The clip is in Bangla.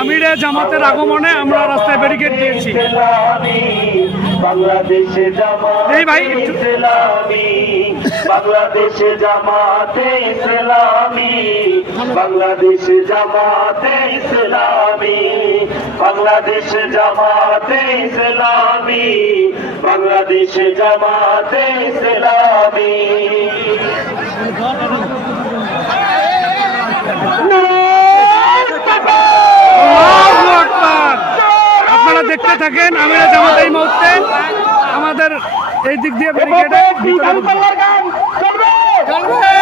আমিরে জামাতের আগমনে আমরা রাস্তায় ব্যারিকেড দিয়েছি। বাংলাদেশে বাংলাদেশে জামাতে ইসলামী, বাংলাদেশে জামাতে ইসলামী, বাংলাদেশে জামাতে ইসলামী, বাংলাদেশে জামাতে ইসলামী। আপনারা দেখতে থাকেন আমিরা জামাত এই মুহূর্তে আমাদের এই দিক দিয়ে ব্যারিকেডে চলবে।